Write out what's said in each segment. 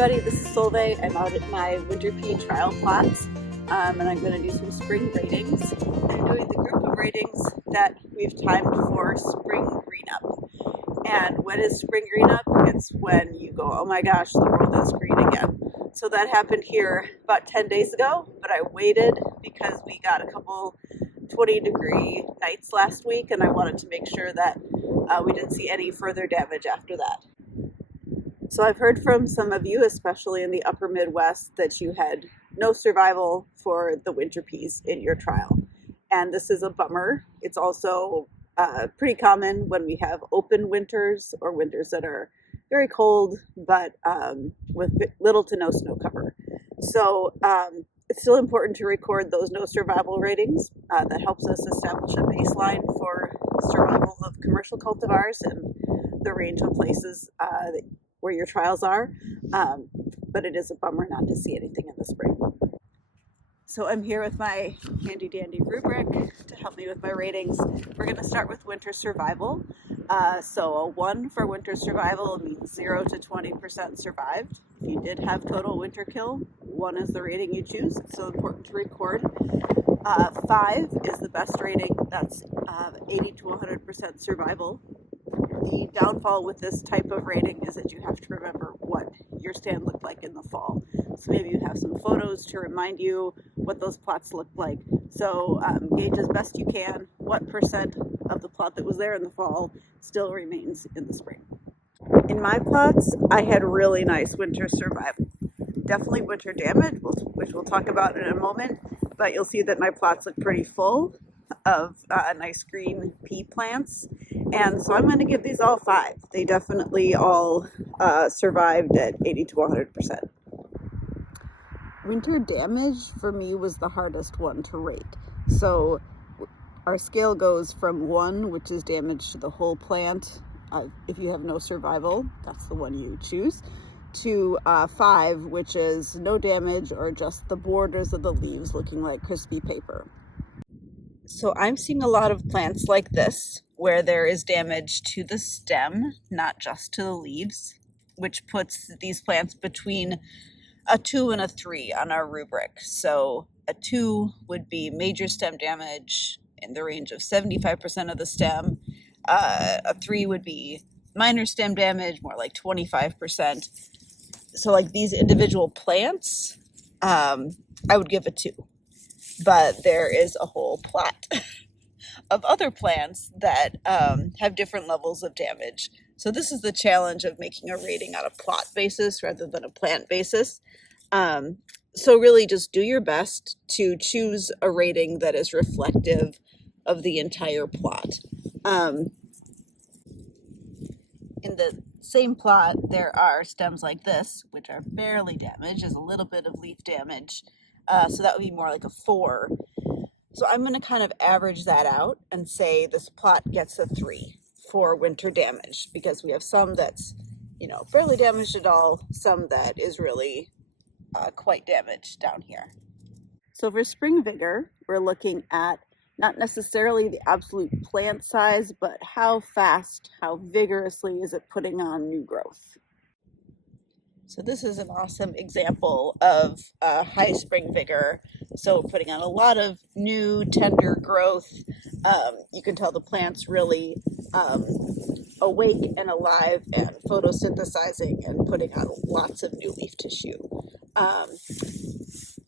everybody, this is Solveig. I'm out at my winter pea trial plots and I'm going to do some spring ratings. I'm doing the group of ratings that we've timed for spring green up. And when is spring green up? It's when you go, oh my gosh, the world is green again. So that happened here about 10 days ago, but I waited because we got a couple 20-degree nights last week and I wanted to make sure that we didn't see any further damage after that. So I've heard from some of you, especially in the upper Midwest, that you had no survival for the winter peas in your trial. And this is a bummer. It's also pretty common when we have open winters or winters that are very cold, but with little to no snow cover. So it's still important to record those no survival ratings. That helps us establish a baseline for survival of commercial cultivars and the range of places where your trials are, but it is a bummer not to see anything in the spring. So I'm here with my handy dandy rubric to help me with my ratings. We're going to start with winter survival. So a 1 for winter survival means 0 to 20% survived. If you did have total winter kill, 1 is the rating you choose. It's so important to record. 5 is the best rating. That's 80 to 100% survival. The downfall with this type of rating is that you have to remember what your stand looked like in the fall. So maybe you have some photos to remind you what those plots looked like. So gauge as best you can what percent of the plot that was there in the fall still remains in the spring. In my plots, I had really nice winter survival. Definitely winter damage, which we'll talk about in a moment, but you'll see that my plots look pretty full of nice green pea plants. And so I'm going to give these all 5. They definitely all survived at 80 to 100%. Winter damage for me was the hardest one to rate. So our scale goes from 1, which is damage to the whole plant. If you have no survival, that's the one you choose, to 5, which is no damage or just the borders of the leaves looking like crispy paper. So I'm seeing a lot of plants like this, where there is damage to the stem, not just to the leaves, which puts these plants between a 2 and a 3 on our rubric. So a 2 would be major stem damage in the range of 75% of the stem. A 3 would be minor stem damage, more like 25%. So like these individual plants, I would give a 2. But there is a whole plot of other plants that have different levels of damage. So this is the challenge of making a rating on a plot basis rather than a plant basis. So really just do your best to choose a rating that is reflective of the entire plot. In the same plot, there are stems like this, which are barely damaged. There's a little bit of leaf damage. So that would be more like a 4. So I'm going to kind of average that out and say this plot gets a 3 for winter damage, because we have some that's, barely damaged at all, some that is really quite damaged down here. So for spring vigor, we're looking at not necessarily the absolute plant size, but how fast, how vigorously is it putting on new growth. So this is an awesome example of high spring vigor. So putting on a lot of new tender growth. You can tell the plant's really awake and alive and photosynthesizing and putting on lots of new leaf tissue.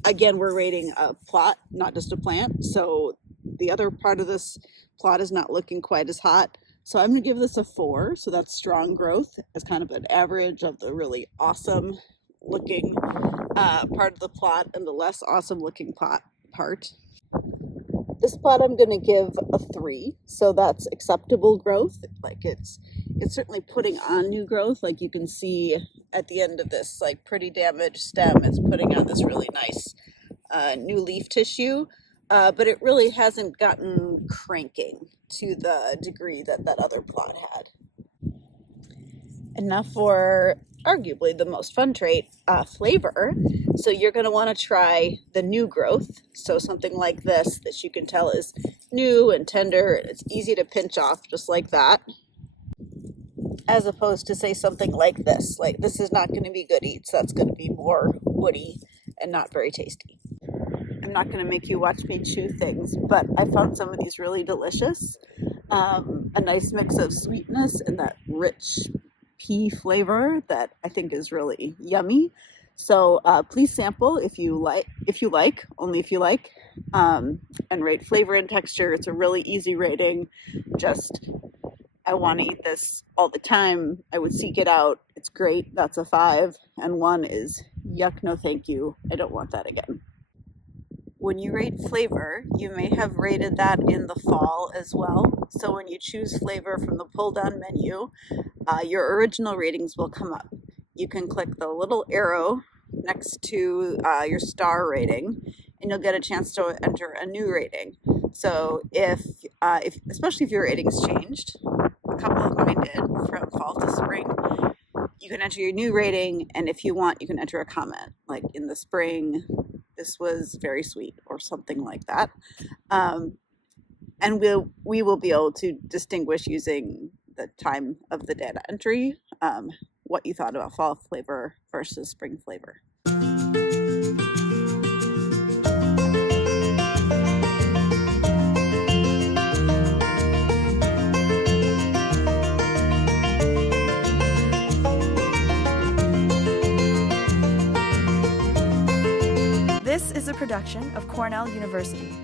Again, we're rating a plot, not just a plant. So the other part of this plot is not looking quite as hot. So I'm going to give this a 4. So that's strong growth as kind of an average of the really awesome looking part of the plot and the less awesome looking part. This plot I'm going to give a 3. So that's acceptable growth. Like it's certainly putting on new growth. Like you can see at the end of this like pretty damaged stem, it's putting on this really nice new leaf tissue. But it really hasn't gotten cranking to the degree that that other plot had. And now for arguably the most fun trait, flavor. So you're going to want to try the new growth. So something like this that you can tell is new and tender, and it's easy to pinch off just like that. as opposed to say something like this is not going to be good eats, that's going to be more woody and not very tasty. I'm not going to make you watch me chew things, but I found some of these really delicious. A nice mix of sweetness and that rich pea flavor that I think is really yummy. So please sample if you like, only if you like, and rate flavor and texture. It's a really easy rating. Just, I want to eat this all the time. I would seek it out. It's great. That's a 5. And 1 is yuck, no thank you. I don't want that again. When you rate flavor, you may have rated that in the fall as well. So when you choose flavor from the pull-down menu, your original ratings will come up. You can click the little arrow next to your star rating, and you'll get a chance to enter a new rating. So if especially if your ratings changed, a couple of mine did from fall to spring, you can enter your new rating, and if you want, you can enter a comment, like in the spring, this was very sweet, or something like that. And we will be able to distinguish using the time of the data entry, what you thought about fall flavor versus spring flavor. This is a production of Cornell University.